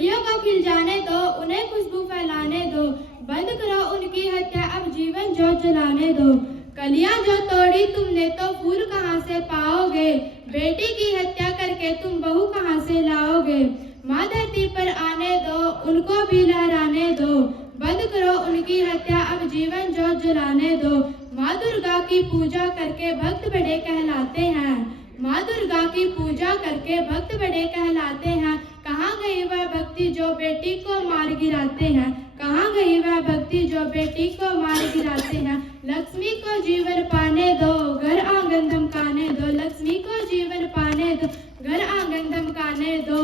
कलियों को खिल जाने दो, उन्हें खुशबू फैलाने दो, बंद करो उनकी हत्या, अब जीवन जोत जलाने दो। कलियां जो तोड़ी तुमने तो फूल कहाँ से पाओगे, बेटी की हत्या करके तुम बहू कहाँ से लाओगे। माँ धरती पर आने दो, उनको भी लहराने दो, बंद करो उनकी हत्या, अब जीवन जोत जलाने दो। माँ दुर्गा की पूजा करके भक्त बड़े कहलाते हैं, माँ दुर्गा की पूजा करके भक्त बड़े कहलाते हैं। कहाँ गई वह भक्ति जो बेटी को मार गिराते हैं, कहाँ गई वह भक्ति जो बेटी को मार गिराते हैं। लक्ष्मी को जीवन पाने दो, घर आंगन धमकाने दो, लक्ष्मी को जीवन पाने दो, घर आंगन धमकाने दो,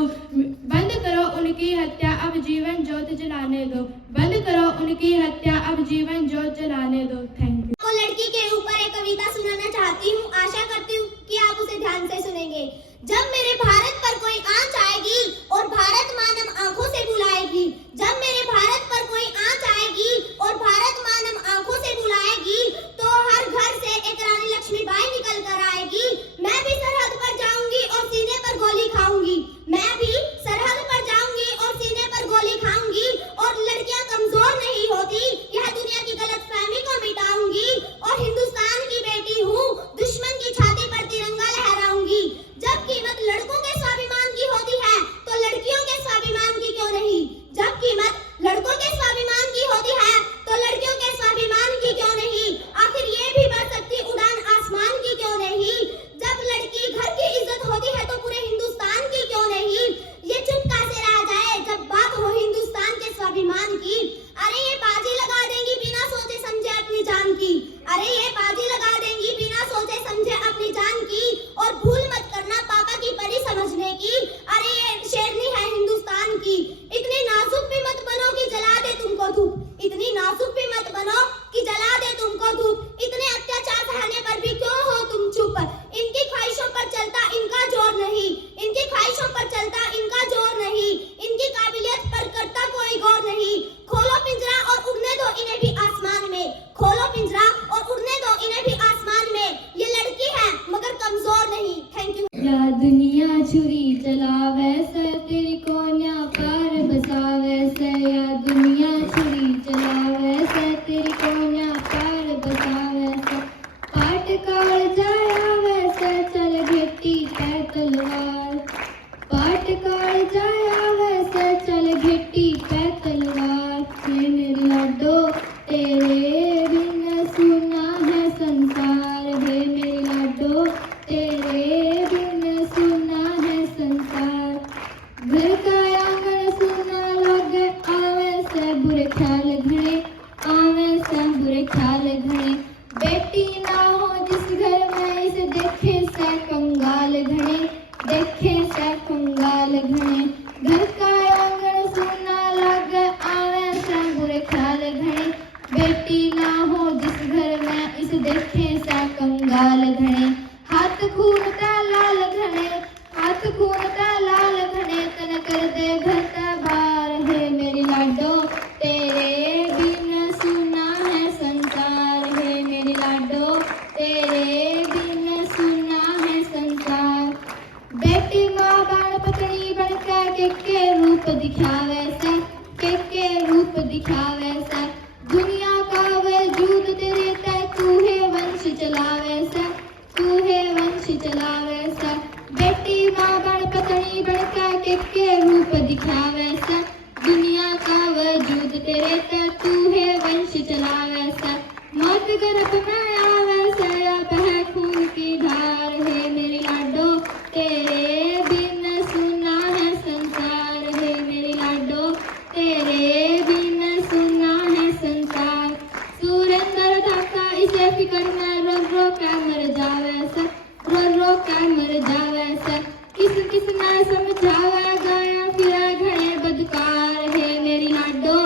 बंद करो उनकी हत्या, अब जीवन जोत जलाने दो, बंद करो उनकी हत्या, अब जीवन जोत जलाने दो। Thank you. को लड़की के ऊपर एक कविता सुनाना चाहती हूँ, आशा करती हूँ कि आप उसे ध्यान से सुनेंगे। जब मेरे भारत पर कोई आंच आएगी और भारत मानम आंखों से बुलाएगी, जब मेरे भारत पर कोई आंच आएगी और भारत मानम आंखों से बुलाएगी, तो हर घर से एक रानी लक्ष्मीबाई निकल कर आएगी। मैं भी सरहद पर जाऊंगी और सीने पर गोली खाऊंगी, मैं भी सरहद पर जाऊंगी और सीने पर गोली खाऊंगी। और लड़कियां कमजोर नहीं होती, यह दुनिया की गलतफहमी को मिटाऊंगी। और हिंदुस्तान की बेटी हूँ, दुश्मन की छाती पर तिरंगा लहराऊंगी। जब कीमत लड़कों के स्वाभिमान की होती है, तो लड़कियों के स्वाभिमान की क्यों नहीं। जब कीमत लड़कों के स्वाभिमान की होती है, तो लड़कियों के स्वाभिमान की क्यों नहीं। आखिर ये भी बढ़ सकती उड़ान आसमान की क्यों नहीं। जब लड़की घर की इज्जत होती है, तो पूरे हिंदुस्तान की क्यों नहीं। ये चुप कैसे रह जाए जब बात हो हिंदुस्तान के स्वाभिमान की। अरे ये बाजी लगा देंगी बिना सोचे समझे अपनी जान की, अरे ये बाजी लगा देंगी बिना सोचे समझे अपनी जान की। और भूल मत करना पापा की परी समझने की, अरे ये शेरनी है हिंदुस्तान की। इतनी नाजुक भी मत बनो कि जला दे तुमको धूप, इतनी नाजुक भी मत बनो कि जला दे तुमको धूप। इतने अत्याचार सहने पर भी क्यों हो तुम चुप। इनकी ख्वाहिशों पर चलता इनका जोर नहीं, इनकी ख्वाहिशों पर चलता इनका जोर नहीं, इनकी काबिलियत पर करता कोई गौर नहीं। खोलो पिंजरा और उड़ने दो इन्हें भी आसमान में, खोलो पिंजरा और उड़ने दो इन्हें भी आसमान में। ये लड़की है मगर कमजोर नहीं। Thank you. या दुनिया छुरी चलावे से, तेरी कोन्या पार बसावे से, या दुनिया छुरी चलावे से, तेरी कोन्या पार बसावे से। पाट काल जाया वैसे चल घेटी पे तलवार, पाट काल जाया वैसे चल घेटी पे तलवार। हे मेरी लाडो तेरे बिन सुना है संसार, हे मेरी लाडो तेरे बिन सुना है संसार। घर का आंगन सुना लगे, आवे से बुरे ख्याल घने, आवे से बुरे ख्याल घने। बेटी ना हो जिस घर में, इसे देखे से कंगाल घने, देखे से कंगाल घने। घर का आंगन सुना लगे, आवे से बुरे ख्याल घने। बेटी ना हो जिस घर में, इसे देखे से कंगाल घने। हाथ खूनता लाल घने, हाथ खूनता लाल घने, तन कर दे घर का बार। है मेरी लाडो तेरे बिन सुना है संसार, है मेरी लाडो तेरे बिन सुना है संसार। बेटी माँ बाण पत्नी बनकर के रूप दिखावे से, के रूप दिखावे से। दुनिया का वजूद तेरे तय, तू है वंश चलावे से, तू है वंश चलावे से। बेटी माँ बड़ पत्नी बड़का के रूप दिखावे से। दुनिया का वजूद तेरे तय, तू है वंश चलावे से। मौत गर्भ में आवे से, अब है खून की धार। है मेरी लाडो तेरे बिन सुना है संसार, है मेरी लाडो तेरे बिन सुना है संसार। सुरेंद्र धाका इसे फिकर में रो रो के मर जावे से, रो रो के मर जावे से। किस किस ने समझावा गाया फिरा घड़े बदकार। है मेरी लाडो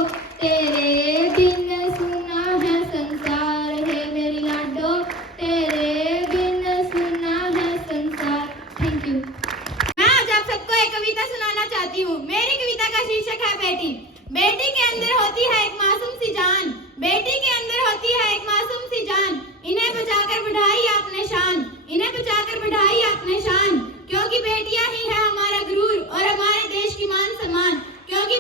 तेरे बिन सुना है संसार, है मेरी लाडो तेरे बिन सुना है संसार। Thank you. मैं आज आप सबको एक कविता सुनाना चाहती हूँ। मेरी कविता का शीर्षक है बेटी। बेटी के अंदर होती है एक मासूम सी जान, बेटी के अंदर होती है एक मासूम सी जान। इन्हें बचाकर बढ़ाई आपने शान, इन्हें बचाकर बढ़ाई आपने शान। क्योंकि बेटियां ही है हमारा गुरूर और हमारे देश की मान सम्मान, क्योंकि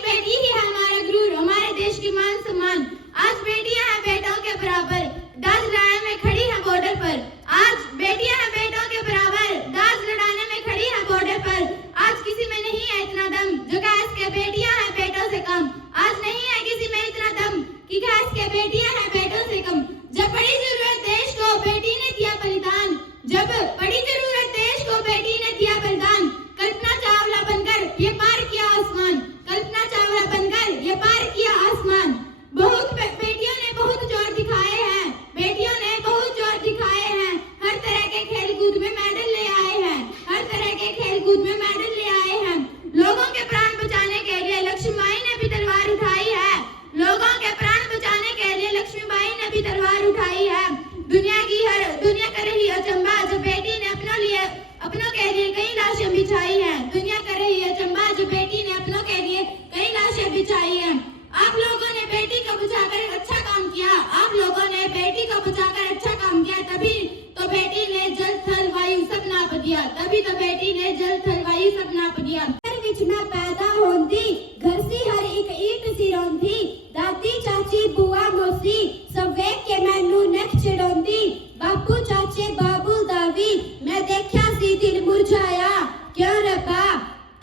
पर। आज किसी में नहीं है इतना दम जो गैस के बेटियां हैं बेटों से कम। आज नहीं है किसी में इतना दम कि गैस के बेटियां हैं बेटों से कम। जब पड़ी जरूरत देश को बेटी ने दिया बलिदान, जब पड़ी जरूरत देश को बेटी ने दिया बलिदान, कल्पना चावला बनकर ये पार किया आसमान, कल्पना चावला बनकर ये पार किया आसमान। बहुत बेटियों ने बहुत जोर दिखाए हैं, बेटियों ने बहुत जोर दिखाए हैं, हर तरह के खेल कूद में मेडल ले आए हैं, हर तरह के खेल कूद में मेडल ले आए हैं। लोगों के प्राण बचाने के लिए लक्ष्मीबाई ने भी तलवार उठाई है, लोगों के प्राण बचाने के लिए लक्ष्मीबाई ने भी तलवार उठाई है। दुनिया कर रही अचंभा जो बेटी ने अपनों के लिए कई लाशें बिछाई है, दुनिया कर रही अचंभा जो बेटी ने अपनों के लिए कई लाशें बिछाई है। आप लोगों ने बेटी को बचाकर अच्छा काम किया, आप लोगों ने बेटी को बचाकर अच्छा काम किया, तभी तो बेटी ने जल थल वायु सब नाप दिया, तभी तो बेटी ने जल थल वायु सब नाप दिया। घर विच मैं पैदा होंदी, घर सी हर एक ईट सी रोंदी, दादी चाची बुआ मौसी सब वेख के मैनू नख चिड़ाउंदी। बापू चाचे बाबू दावी मैं देखा सी दिल मुरझाया, क्यों रब्बा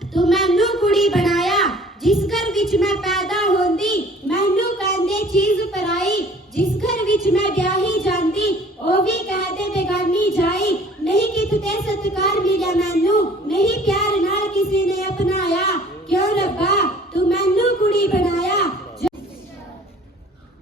तू मैनू कुड़ी बनाया। जिस घर विच मैं पैदा होंदी मैनू कहंदे चीज पराई, जिस घर विच मैं ब्याही जांदी ओ भी कहदे बेगानी जाई। नहीं किते सत्कार मिलिया मैनू, नहीं प्यार नाल किसी ने अपनाया, क्यों रब्बा तू मैनू कुड़ी बनाया।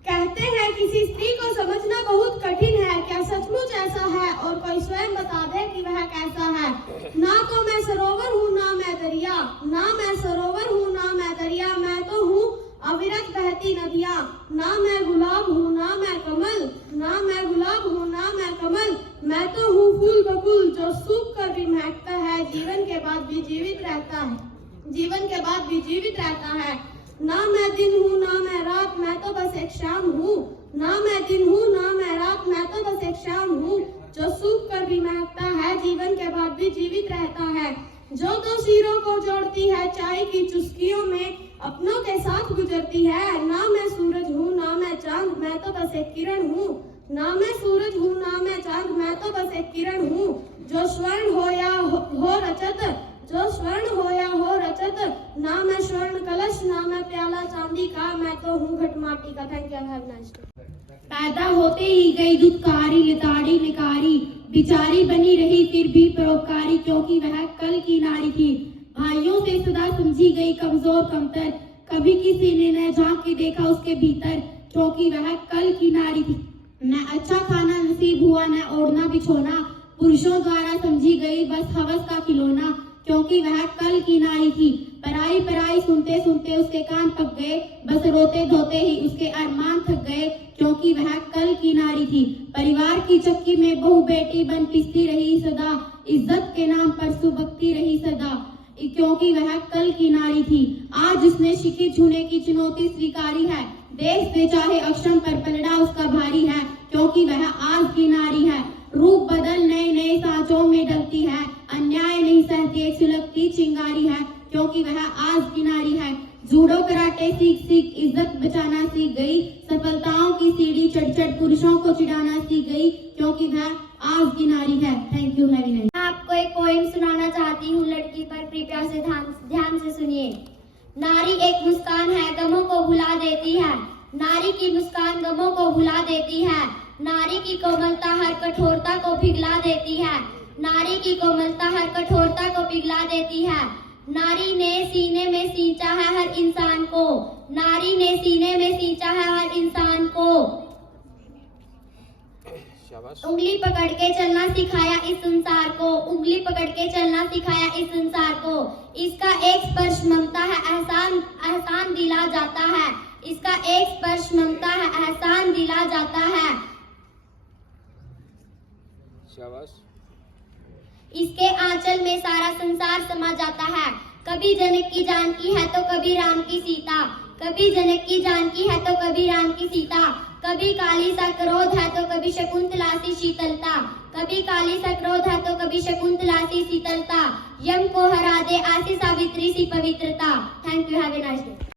कहते हैं किसी स्त्री को समझना बहुत कठिन है, क्या सचमुच ऐसा है? और कोई स्वयं बता दे कि वह कैसा है। ना तो मैं सरोवर हूँ ना मैं दरिया, ना मैं सरोवर हूँ ना मैं दरिया, मैं तो हूँ अविरत बहती नदियाँ। ना मैं गुलाब हूँ ना मैं कमल, ना मैं गुलाब हूँ ना मैं कमल, मैं तो हूँ फूल बकुल जो सूख कर भी महकता है, जीवन के बाद भी जीवित रहता है, जीवन के बाद भी जीवित रहता है। ना मैं दिन हूँ ना मैं रात, मैं तो बस एक शाम हूँ, ना मैं दिन हूँ ना मैं रात, मैं तो बस एक शाम हूँ जो सूख कर भी महकता है, जीवन के बाद भी जीवित रहता है। जो दो सिरों को जोड़ती है चाय की चुस्कियों में अपनों के साथ गुजरती है। ना मैं सूरज हूँ ना मैं चांद, मैं तो बस एक किरण हूँ, ना मैं सूरज हूँ ना मैं चांद, मैं तो बस एक किरण हूँ। जो स्वर्ण हो या हो रजत, जो स्वर्ण हो या हो रजत, ना मैं स्वर्ण कलश ना मैं प्याला चांदी का, मैं तो हूँ घट माटी का। Thank you, have nice day. पैदा होते ही गई दुत्कारी लिताड़ी निकारी, बिचारी बनी रही फिर भी परोपकारी, क्योंकि वह कल की नारी थी। भाइयों से सदा समझी गई कमजोर कमतर, कभी किसी ने न झांक के देखा उसके भीतर, क्योंकि वह कल की नारी थी। न अच्छा खाना नसीब हुआ न ओढ़ना बिछोना, पुरुषों द्वारा समझी गई बस हवस का खिलौना, क्योंकि वह कल की नारी थी। पराई पराई सुनते सुनते उसके कान पक गए, बस रोते धोते ही उसके अरमान थक गए, क्योंकि वह कल की नारी थी। परिवार की चक्की में बहू बेटी बन पिसती रही सदा, इज्जत के नाम पर सुबकती रही सदा, क्योंकि वह कल की नारी थी। आज उसने शिखर छूने की चुनौती स्वीकारी है, देश से चाहे अक्षम पर पलड़ा उसका भारी है, क्योंकि वह आज की नारी है। रूप बदल नए नए सांचों में डलती है, अन्याय नहीं सहती एक सुलगती चिंगारी है, क्योंकि वह आज की नारी है। जूडो कराटे सीख सीख इज्जत बचाना सीख गई, सफलताओं की सीढ़ी चढ़ चढ़ पुरुषों को चिढ़ाना सीख गई, क्योंकि वह आज की नारी है। Thank you, have nice. मैं आपको एक पोएम सुनाना चाहती हूँ लड़की पर, कृपया से ध्यान से सुनिए। नारी एक मुस्कान है गमों को भुला देती है, नारी की मुस्कान गमों को भुला देती है, नारी की कोमलता हर कठोरता को पिघला देती है, नारी की कोमलता हर कठोरता को पिघला देती है। नारी ने सीने में सींचा है हर इंसान को, नारी ने सीने में सींचा है हर इंसान को, उंगली पकड़ के चलना सिखाया इस संसार को, उंगली पकड़ के चलना सिखाया इस संसार को। इसका एक स्पर्श ममता है एहसान दिला जाता है, इसका एक स्पर्श ममता है एहसान दिला जाता है। शाबाश। इसके आंचल में सारा संसार समा जाता है। कभी जनक की जानकी है तो कभी राम की सीता, कभी जनक की जानकी है तो कभी राम की सीता, कभी काली सा क्रोध है तो कभी शकुंतला सी शीतलता, कभी काली सा क्रोध है तो कभी शकुंतला सी शीतलता, यम को हरा दे ऐसी सावित्री सी पवित्रता। Thank you, have a nice day.